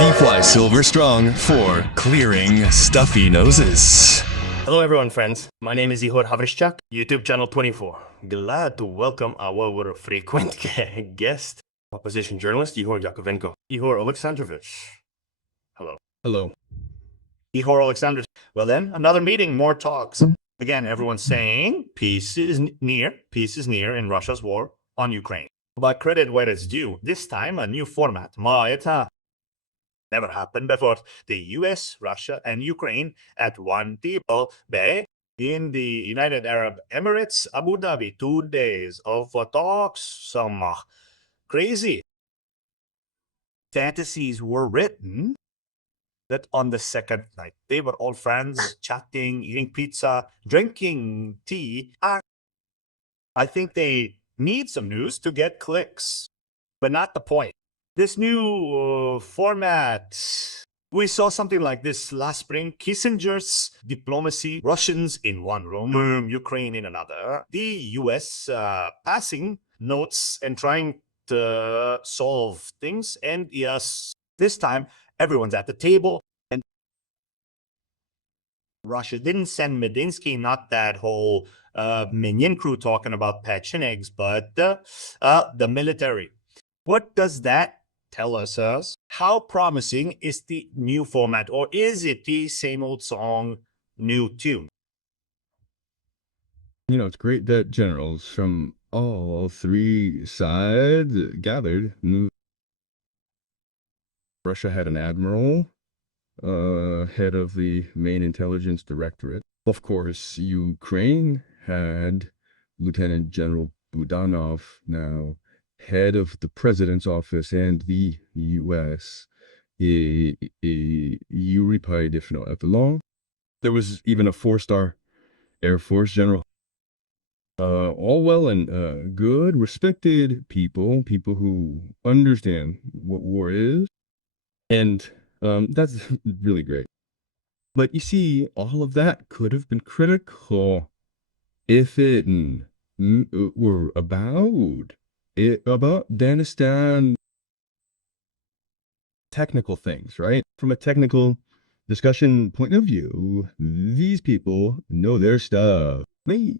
D-Fly Silver Strong for clearing stuffy noses. Hello everyone, friends. My name is Ihor Havrishchak, YouTube channel 24. Glad to welcome our frequent guest, opposition journalist Ihor Yakovenko. Ihor Alexandrovich. Hello. Hello. Ihor Alexandrovich. Well then, another meeting, more talks. Again, everyone's saying peace is near in Russia's war on Ukraine. But credit where it's due. This time, a new format. Never happened before. The US, Russia, and Ukraine at one table in the United Arab Emirates, Abu Dhabi. 2 days of talks. Some crazy fantasies were written that on the second night, they were all friends, chatting, eating pizza, drinking tea. I think they need some news to get clicks, but not the point. This new format, we saw something like this last spring. Kissinger's diplomacy, Russians in one room, Ukraine in another. The US passing notes and trying to solve things. And yes, this time, everyone's at the table. And Russia didn't send Medinsky, not that whole minion crew talking about Pechenegs, but the military. What does that tell us? How promising is the new format, or is it the same old song, new tune? You know, it's great that generals from all three sides gathered. Russia had an admiral, head of the main intelligence directorate. Of course, Ukraine had Lieutenant General Budanov, now head of the president's office, and the U.S. Yuri Payadifno at the law. There was even a 4-star Air Force general. All well and good, respected people who understand what war is. And that's really great. But you see, all of that could have been critical if it were about Afghanistan technical things, right? From a technical discussion point of view, these people know their stuff. They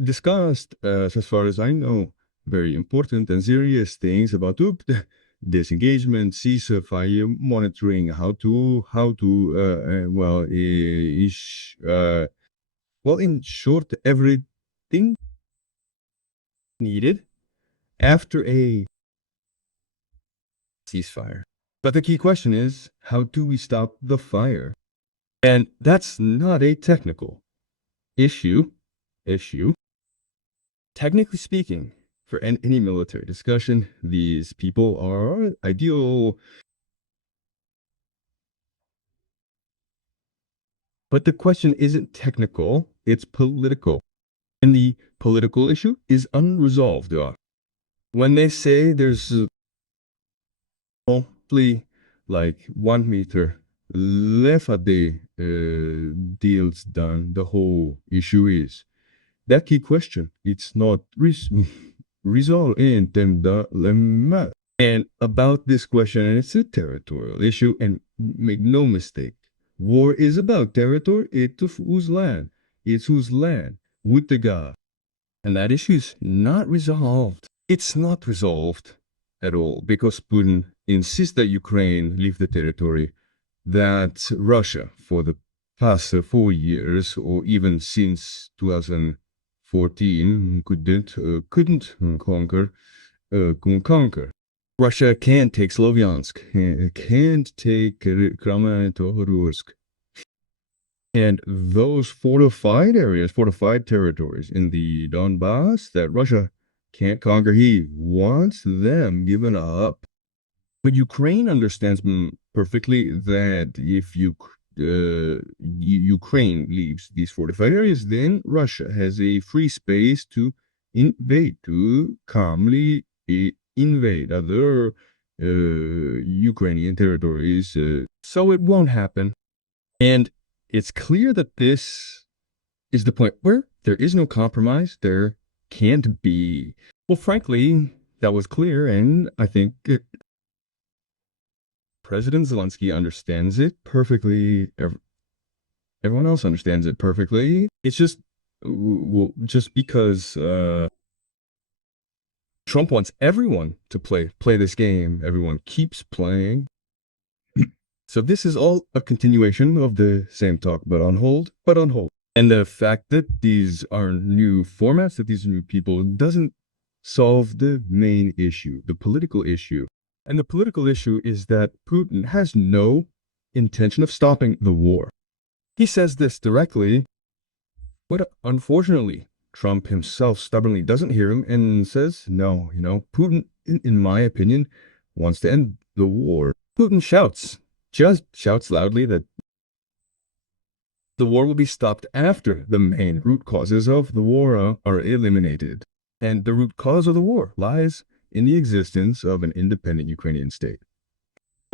discussed, as far as I know, very important and serious things about disengagement, ceasefire, monitoring, how to in short, everything needed after a ceasefire. But the key question is, how do we stop the fire? And that's not a technical issue. Technically speaking, for any military discussion, these people are ideal. But the question isn't technical, it's political. And the political issue is unresolved. When they say there's only like 1 meter left at the deal's done, the whole issue is that key question. It's not resolved in the and about this question, and it's a territorial issue, and make no mistake, war is about territory. It's whose land, with the God. And that issue is not resolved. It's not resolved at all because Putin insists that Ukraine leave the territory that Russia, for the past 4 years, or even since 2014, couldn't conquer. Russia can't take Slovyansk, can't take Kramatorsk. And those fortified territories in the Donbass that Russia can't conquer, he wants them given up. But Ukraine understands perfectly that if Ukraine leaves these fortified areas, then Russia has a free space to invade, to calmly invade other Ukrainian territories. So it won't happen. And it's clear that this is the point where there is no compromise. There can't be. Well, frankly, that was clear, and I think President Zelensky understands it perfectly. Everyone else understands it perfectly. It's just, well, just because Trump wants everyone to play this game. Everyone keeps playing. So this is all a continuation of the same talk, but on hold. And the fact that these are new formats, that these are new people, doesn't solve the main issue, the political issue. And the political issue is that Putin has no intention of stopping the war. He says this directly, but unfortunately, Trump himself stubbornly doesn't hear him and says, no, Putin, in my opinion, wants to end the war. Putin just shouts loudly that the war will be stopped after the main root causes of the war are eliminated. And the root cause of the war lies in the existence of an independent Ukrainian state.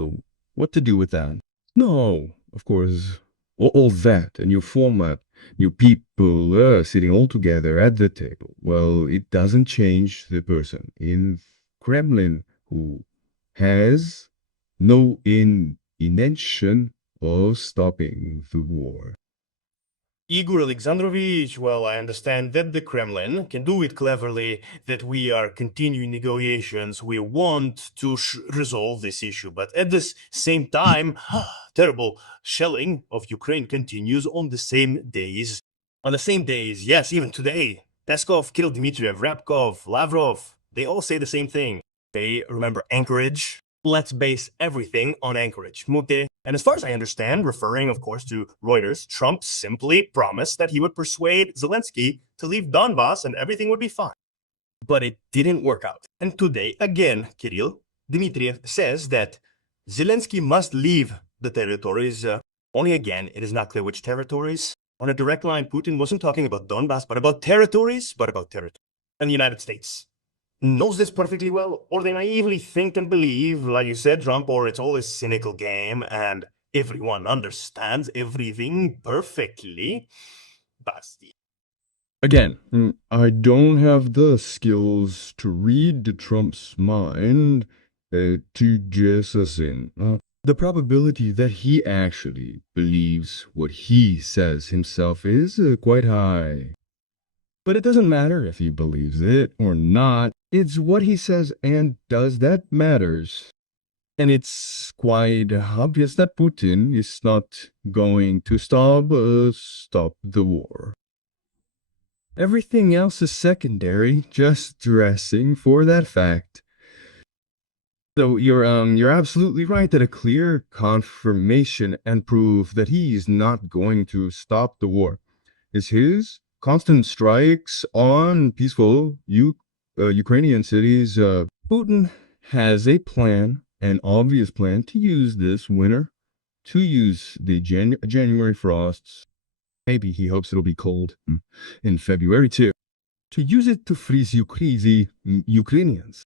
So what to do with that? No, of course, all that, a new format, new people sitting all together at the table. Well, it doesn't change the person in Kremlin who has no intention of stopping the war. Igor Alexandrovich, well, I understand that the Kremlin can do it cleverly, that we are continuing negotiations, we want to resolve this issue, but at the same time, terrible shelling of Ukraine continues on the same days. On the same days, yes, even today, Peskov killed Dmitriev, Ryabkov, Lavrov, they all say the same thing. They remember Anchorage. Let's base everything on Anchorage. Mute. And as far as I understand, referring, of course, to Reuters, Trump simply promised that he would persuade Zelensky to leave Donbass and everything would be fine. But it didn't work out. And today, again, Kirill Dmitriev says that Zelensky must leave the territories. Only again, it is not clear which territories. On a direct line, Putin wasn't talking about Donbass, but about territories. And the United States knows this perfectly well, or they naively think and believe, like you said, Trump, or it's all a cynical game and everyone understands everything perfectly. Basti. Again, I don't have the skills to read Trump's mind to guess us in. The probability that he actually believes what he says himself is quite high. But it doesn't matter if he believes it or not. It's what he says and does that matters. And it's quite obvious that Putin is not going to stop the war. Everything else is secondary, just dressing for that fact. So you're absolutely right that a clear confirmation and proof that he's not going to stop the war is his constant strikes on peaceful Ukrainian cities. Putin has a plan, an obvious plan, to use this winter, to use the January frosts. Maybe he hopes it'll be cold in February too. To use it to freeze crazy Ukrainians.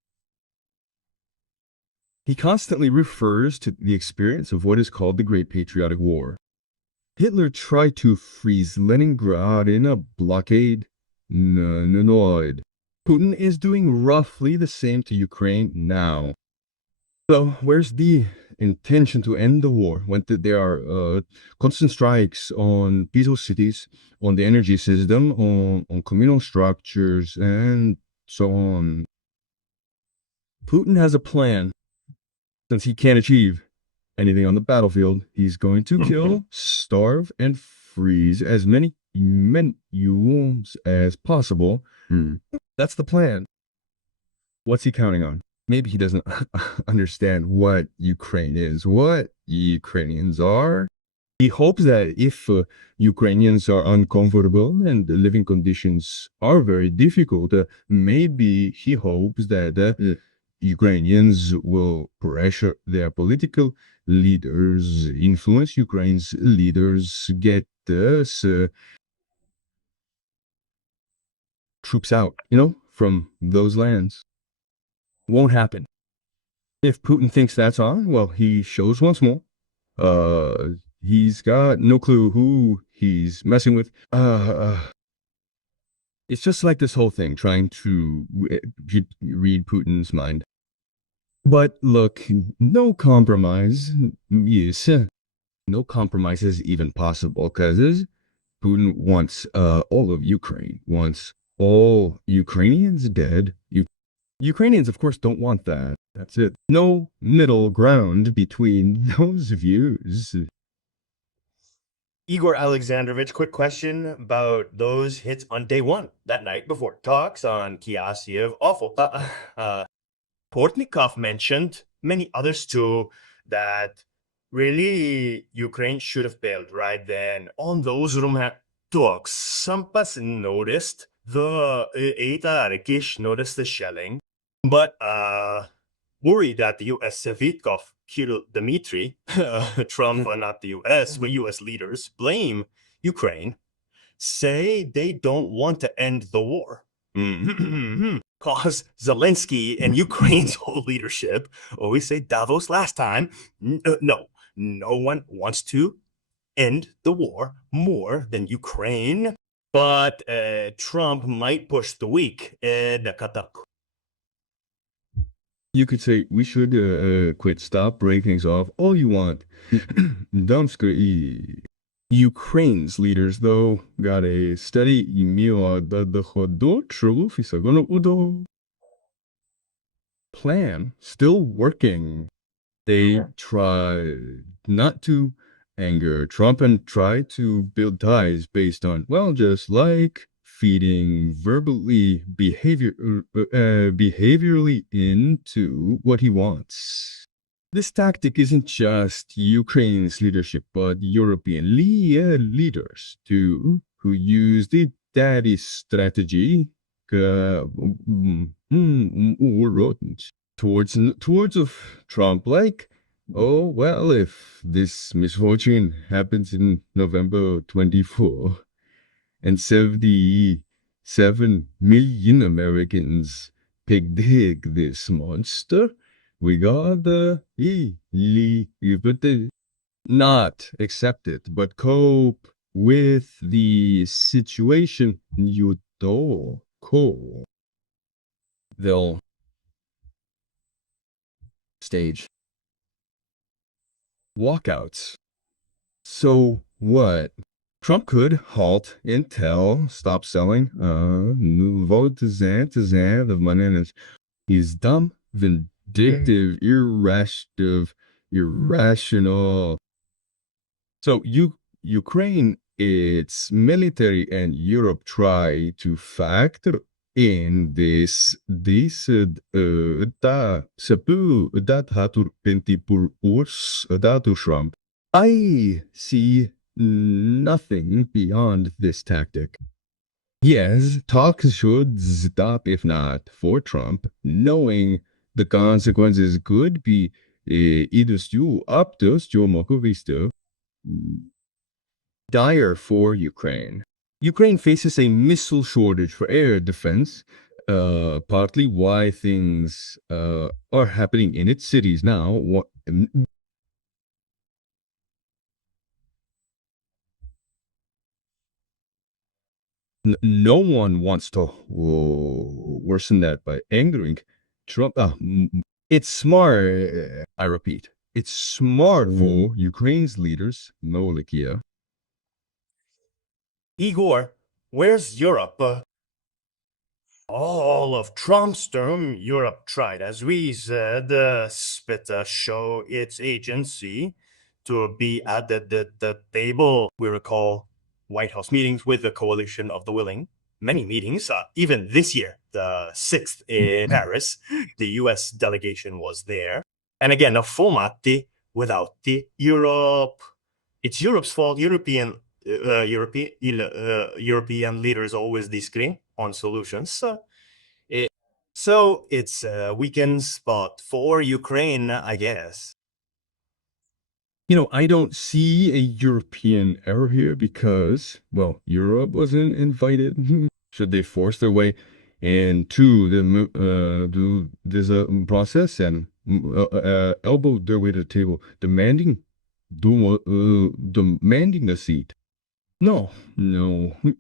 He constantly refers to the experience of what is called the Great Patriotic War. Hitler tried to freeze Leningrad in a blockade. No. Putin is doing roughly the same to Ukraine now. So where's the intention to end the war when there are constant strikes on peaceful cities, on the energy system, on communal structures, and so on? Putin has a plan. Since he can't achieve anything on the battlefield, he's going to kill, starve, and freeze as many humans as possible. That's the plan. What's he counting on? Maybe he doesn't understand what Ukraine is, what Ukrainians are. He hopes that if Ukrainians are uncomfortable and the living conditions are very difficult, maybe he hopes that Ukrainians will pressure their political leaders, influence Ukraine's leaders, get troops out, from those lands. Won't happen. If Putin thinks that's on, well, he shows once more. He's got no clue who he's messing with. It's just like this whole thing, trying to read Putin's mind. But look, no compromise, yes, no compromise is even possible because Putin wants all of Ukraine, wants all Ukrainians dead. Ukrainians, of course, don't want that. That's it. No middle ground between those views. Igor Alexandrovich, quick question about those hits on day one, that night before talks on Kiev. Awful. Portnikov mentioned, many others too, that really Ukraine should have bailed right then on those talks. Sampas noticed the Eta noticed the shelling, but worried that the U.S. Vitkov killed Dmitry, Trump, not the U.S., but U.S. leaders blame Ukraine, say they don't want to end the war. Cause Zelensky and Ukraine's whole leadership always say Davos last time, no one wants to end the war more than Ukraine, but Trump might push the weak. You could say we should quit, stop, break things off, all you want. Damsky. Ukraine's leaders, though, got a steady plan still working. They try not to anger Trump and try to build ties based on, well, just like feeding behaviorally into what he wants. This tactic isn't just Ukraine's leadership, but European leaders too, who use the daddy strategy towards of Trump, like, oh well, if this misfortune happens in November 24 and 77 million Americans dig this monster, we got not accept it, but cope with the situation. They'll stage walkouts. So what? Trump could halt Intel, stop selling, vote to Zan of bananas. He's dumb, vindictive, irrational. So Ukraine, its military and Europe try to factor in this Trump. I see nothing beyond this tactic. Yes, talks should stop if not for Trump, knowing the consequences could be either dire for Ukraine. Ukraine faces a missile shortage for air defense, partly why things are happening in its cities now. No one wants to worsen that by angering Trump. It's smart, I repeat, it's smart for Ukraine's leaders, Molikia. Igor, where's Europe? All of Trump's term, Europe tried, as we said, show its agency to be at the table. We recall White House meetings with the coalition of the willing. Many meetings, even this year, the 6th in Paris, the US delegation was there. And again, a formati without the Europe. It's Europe's fault. European leaders always disagree on solutions. So it's a weekend spot for Ukraine, I guess. You know, I don't see a European error here because, well, Europe wasn't invited. Should they force their way into this process and elbow their way to the table, demanding a seat? No,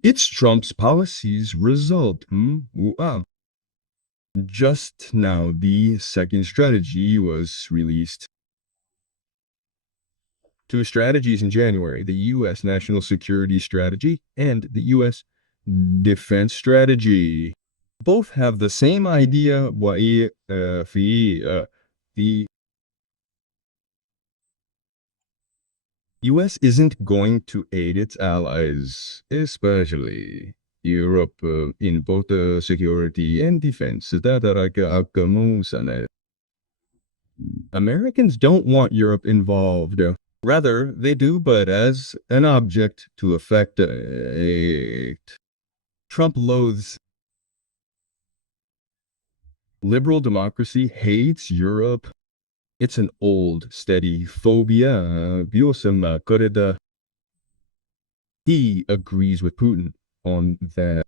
it's Trump's policies result. Just now, the second strategy was released. Two strategies in January, the U.S. National Security Strategy and the U.S. Defense Strategy. Both have the same idea. The U.S. isn't going to aid its allies, especially Europe, in both security and defense. Americans don't want Europe involved. Rather, they do, but as an object to affect it. Trump loathes liberal democracy, hates Europe. It's an old, steady phobia. He agrees with Putin on that.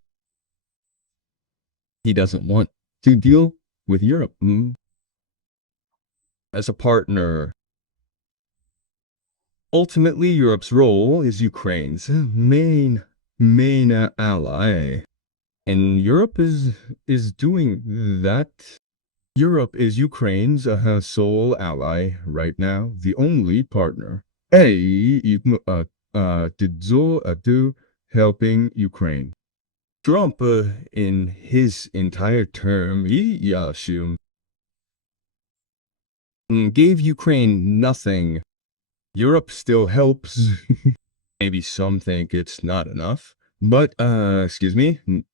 He doesn't want to deal with Europe as a partner. Ultimately, Europe's role is Ukraine's main ally. And Europe is doing that. Europe is Ukraine's sole ally right now, the only partner. Helping Ukraine. Trump, in his entire term, gave Ukraine nothing. Europe still helps. Maybe some think it's not enough, but 90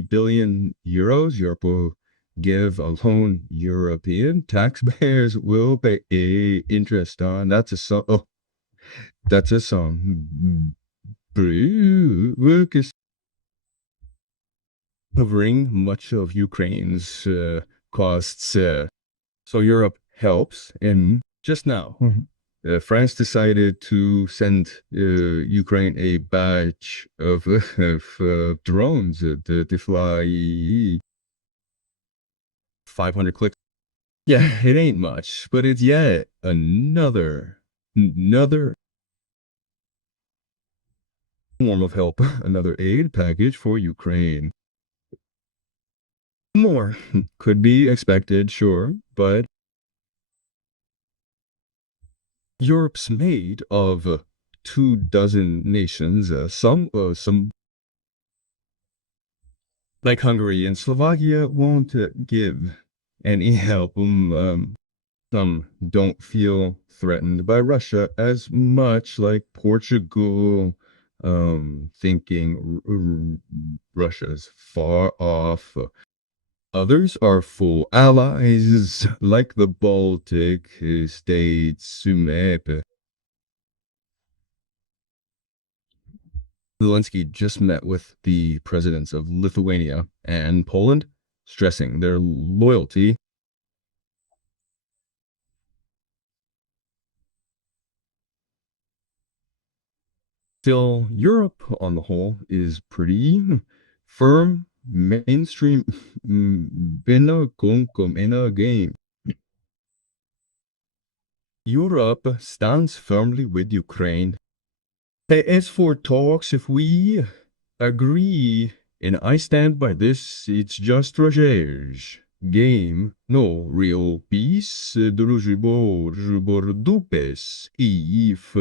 billion euros Europe will give alone. European taxpayers will pay interest on. That's a song. Oh, that's a song. Work is covering much of Ukraine's costs. So Europe helps. And just now, France decided to send Ukraine a batch of drones to fly 500 clicks. Yeah, it ain't much, but it's yet another form of help, another aid package for Ukraine. More could be expected, sure, but Europe's made of 24 nations, some like Hungary and Slovakia won't give any help. Some don't feel threatened by Russia as much, like Portugal, thinking Russia's far off. Others are full allies, like the Baltic states. Zelensky just met with the presidents of Lithuania and Poland, stressing their loyalty. Still, Europe, on the whole, is pretty firm, mainstream, game. Europe stands firmly with Ukraine. As for talks, if we agree, and I stand by this, it's just Roger's game, no real peace. Dupes, if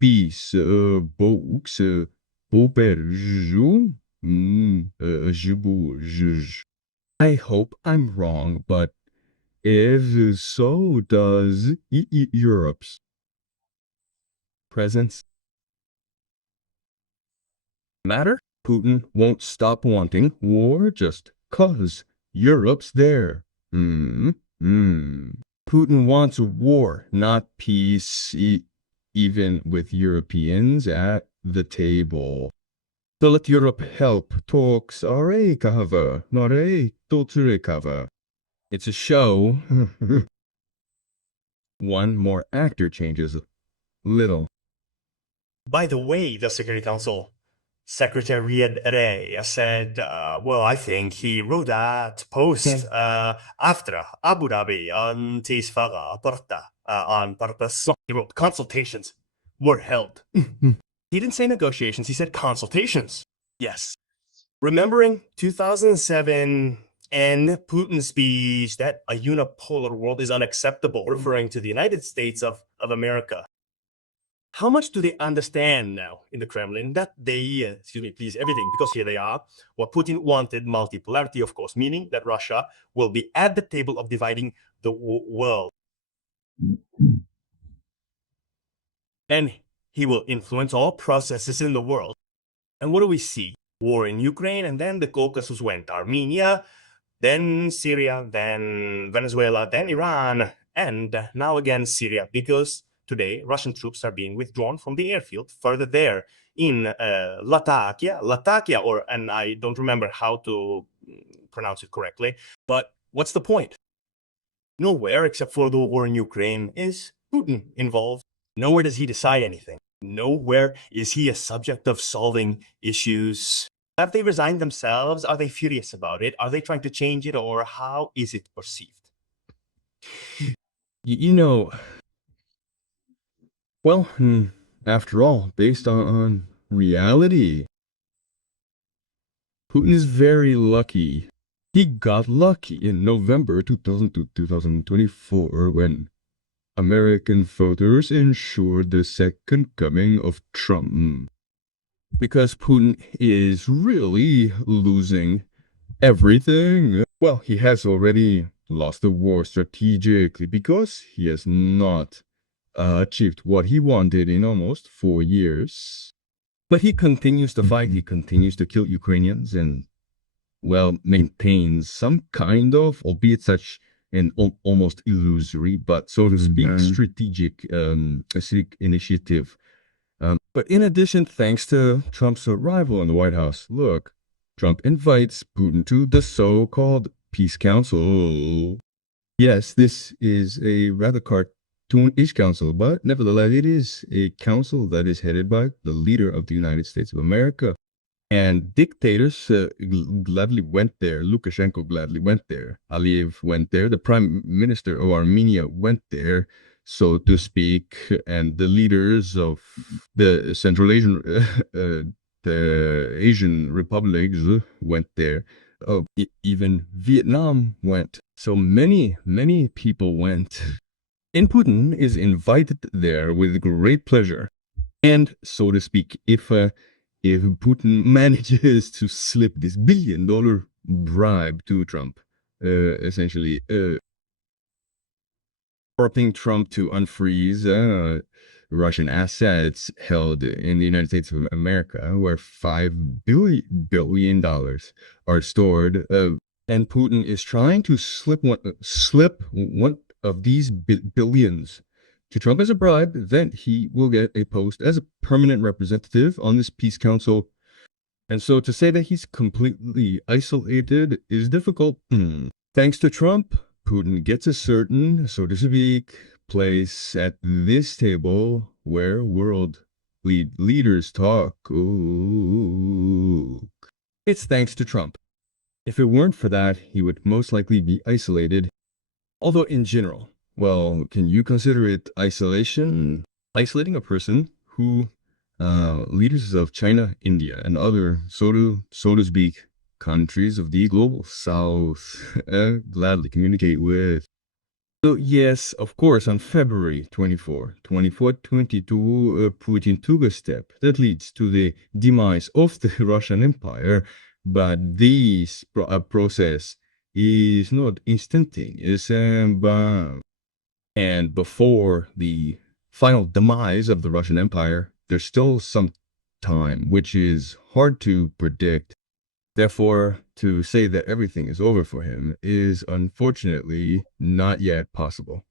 peace, box, I hope I'm wrong, but if so, does Europe's presence matter? Putin won't stop wanting war just 'cause Europe's there. Putin wants war, not peace, even with Europeans at the table. So let Europe help. Talks are a cover, not a total cover. It's a show. One more actor changes little. By the way, the Security Council Secretary said, well, I think he wrote that post after Abu Dhabi on ceasefire on purpose. He wrote consultations were held. He didn't say negotiations, he said consultations. Yes. Remembering 2007 and Putin's speech that a unipolar world is unacceptable, referring to the United States of America. How much do they understand now in the Kremlin that they, excuse me, please, everything, because here they are, what Putin wanted, multipolarity, of course, meaning that Russia will be at the table of dividing the world. And he will influence all processes in the world. And what do we see? War in Ukraine, and then the Caucasus went Armenia, then Syria, then Venezuela, then Iran, and now again Syria, because today Russian troops are being withdrawn from the airfield further there in Latakia, and I don't remember how to pronounce it correctly, but what's the point? Nowhere except for the war in Ukraine is Putin involved. Nowhere does he decide anything. Nowhere is he a subject of solving issues. Have they resigned themselves? Are they furious about it? Are they trying to change it, or how is it perceived? You know, well, after all, based on reality, Putin is very lucky. He got lucky in November 2024 when American voters ensured the second coming of Trump. Because Putin is really losing everything. Well, he has already lost the war strategically because he has not achieved what he wanted in almost 4 years. But he continues to fight, he continues to kill Ukrainians and, well, maintains some kind of, albeit such an almost illusory, but so to speak, strategic initiative. But in addition, thanks to Trump's arrival in the White House, look, Trump invites Putin to the so-called Peace Council. Yes, this is a rather cartoonish council, but nevertheless, it is a council that is headed by the leader of the United States of America. And dictators gladly went there. Lukashenko gladly went there. Aliyev went there. The prime minister of Armenia went there, so to speak, and the leaders of the Central Asian, the Asian republics went there. Even Vietnam went. So many people went. And Putin is invited there with great pleasure. And so to speak, if Putin manages to slip this $1 billion bribe to Trump, essentially forcing Trump to unfreeze Russian assets held in the United States of America, where $5 billion are stored, and Putin is trying to slip one of these billions to Trump as a bribe, then he will get a post as a permanent representative on this peace council. And so to say that he's completely isolated is difficult. Thanks to Trump, Putin gets a certain, so to speak, place at this table where world leaders talk. Ooh. It's thanks to Trump. If it weren't for that, he would most likely be isolated. Although in general, well, can you consider it isolation? Isolating a person who leaders of China, India, and other, so to speak, countries of the global south gladly communicate with. So yes, of course, on February 24, 2022, Putin took a step that leads to the demise of the Russian Empire, but this process is not instantaneous, and before the final demise of the Russian Empire, there's still some time, which is hard to predict. Therefore, to say that everything is over for him is unfortunately not yet possible.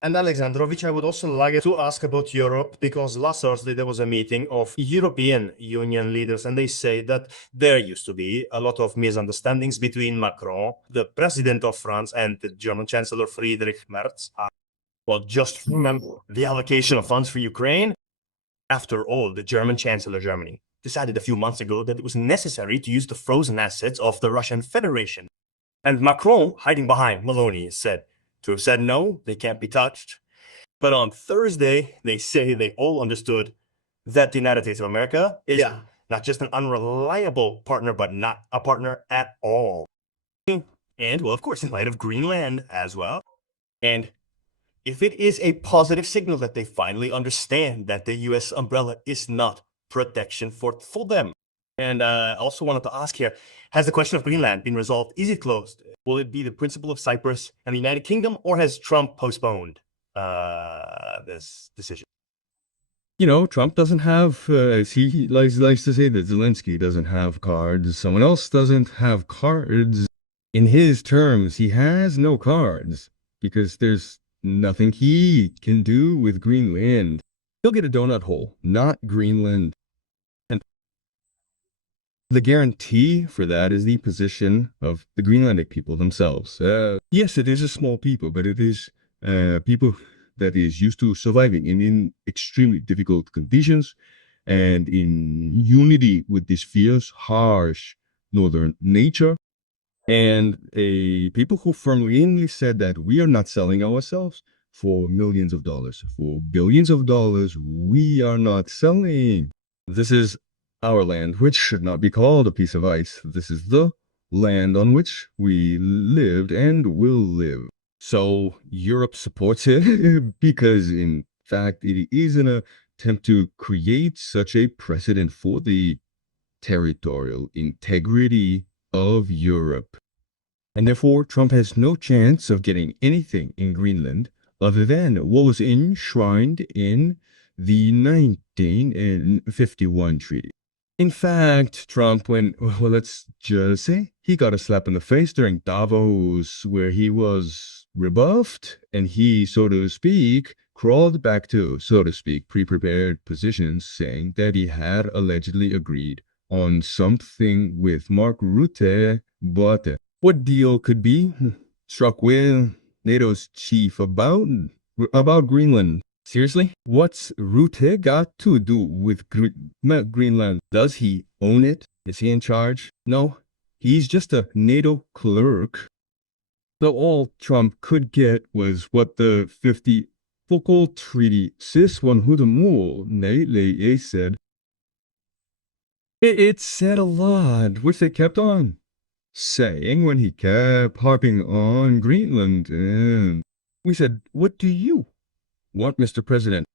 And Alexandrovich, I would also like to ask about Europe, because last Thursday there was a meeting of European Union leaders, and they say that there used to be a lot of misunderstandings between Macron, the president of France, and the German Chancellor Friedrich Merz. Well, just remember the allocation of funds for Ukraine. After all, the German Chancellor, Germany, decided a few months ago that it was necessary to use the frozen assets of the Russian Federation. And Macron, hiding behind Meloni, said to have said no, they can't be touched. But on Thursday, they say they all understood that the United States of America is not just an unreliable partner, but not a partner at all. And, well, of course, in light of Greenland as well. And if it is a positive signal that they finally understand that the US umbrella is not protection for them. And I also wanted to ask here, has the question of Greenland been resolved? Is it closed? Will it be the principle of Cyprus and the United Kingdom, or has Trump postponed this decision? You know, Trump doesn't have, as he likes to say, that Zelensky doesn't have cards. Someone else doesn't have cards. In his terms, he has no cards because there's nothing he can do with Greenland. He'll get a donut hole, not Greenland. And the guarantee for that is the position of the Greenlandic people themselves. Yes, it is a small people, but it is people that is used to surviving in extremely difficult conditions and in unity with this fierce, harsh northern nature. And a people who firmly said that we are not selling ourselves for millions of dollars. For billions of dollars, we are not selling. This is our land, which should not be called a piece of ice. This is the land on which we lived and will live. So Europe supports it because, in fact, it is an attempt to create such a precedent for the territorial integrity of Europe. And therefore, Trump has no chance of getting anything in Greenland other than what was enshrined in the 1951 treaty. In fact, Trump, let's just say, he got a slap in the face during Davos, where he was rebuffed, and he, so to speak, crawled back to, so to speak, pre-prepared positions, saying that he had allegedly agreed on something with Mark Rutte, but what deal could be struck with NATO's chief about Greenland? Seriously? What's Rutte got to do with Greenland? Does he own it? Is he in charge? No, he's just a NATO clerk. So all Trump could get was what the 50 Focal Treaty says one who the more said. It said a lot, which they kept on saying when he kept harping on Greenland. And we said, what do you want, Mr. President?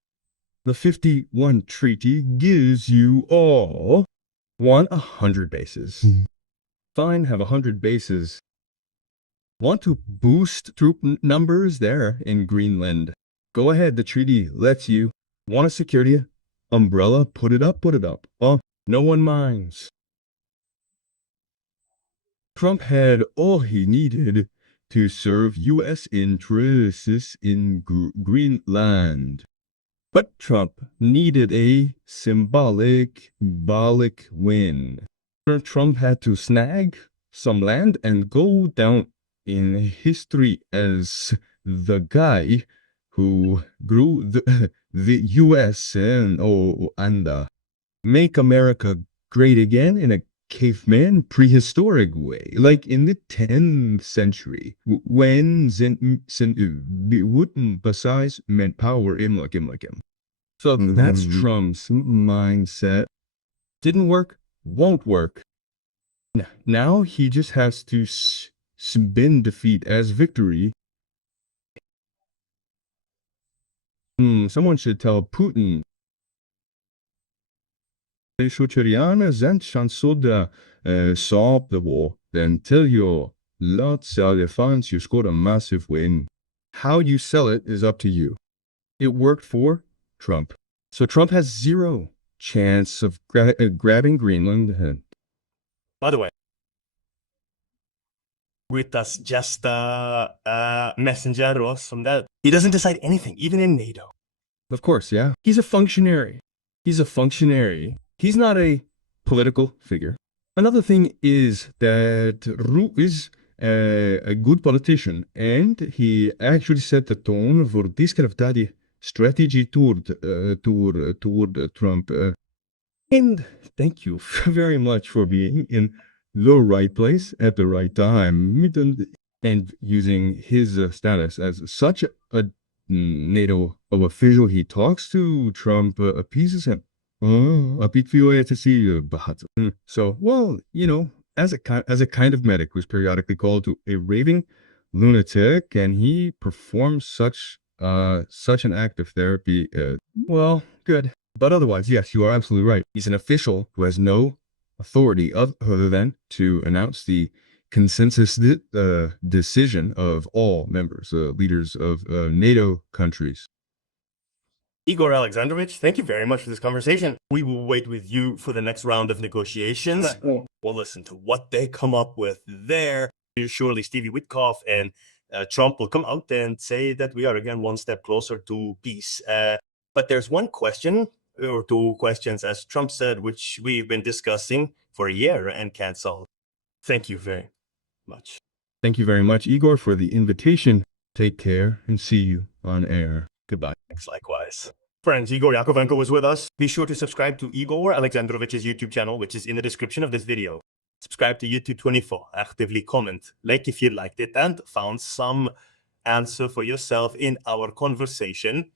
The 51 Treaty gives you all 100 bases. Fine, have 100 bases. Want to boost troop numbers there in Greenland? Go ahead, the treaty lets you. Want a security umbrella? Put it up. Oh, no one minds. Trump had all he needed to serve U.S. interests in Greenland. But Trump needed a symbolic win. Trump had to snag some land and go down in history as the guy who grew the U.S. and make America great again in a caveman prehistoric way, like in the 10th century, when besides meant power in So that's Trump's mindset. Didn't work, won't work. Now he just has to spin defeat as victory. Someone should tell Putin. Solve the war, then tell your lots of defense you scored a massive win. How you sell it is up to you. It worked for Trump. So Trump has zero chance of grabbing Greenland. By the way, with us just messenger or some that he doesn't decide anything, even in NATO. Of course, yeah. He's a functionary. He's not a political figure. Another thing is that Ru is a good politician, and he actually set the tone for this kind of strategy toward Trump. And thank you very much for being in the right place at the right time and using his status as such a NATO official. He talks to Trump, appeases him. So, well, as a kind of medic who's periodically called to a raving lunatic, and he performs such an act of therapy, well, good. But otherwise, yes, you are absolutely right. He's an official who has no authority other than to announce the consensus decision of all members, leaders of NATO countries. Igor Alexandrovich, thank you very much for this conversation. We will wait with you for the next round of negotiations. We'll listen to what they come up with there. Surely Stevie Witkoff and Trump will come out and say that we are again one step closer to peace. But there's one question, or two questions, as Trump said, which we've been discussing for a year and can't solve. Thank you very much. Thank you very much, Igor, for the invitation. Take care and see you on air. Goodbye. Thanks, likewise. Friends, Igor Yakovenko was with us. Be sure to subscribe to Igor Alexandrovich's YouTube channel, which is in the description of this video. Subscribe to YouTube 24, actively comment, like if you liked it and found some answer for yourself in our conversation.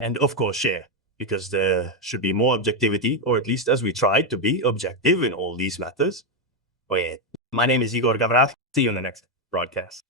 And of course, share, because there should be more objectivity, or at least as we tried to be objective in all these matters. Wait, my name is Igor Gavrat. See you in the next broadcast.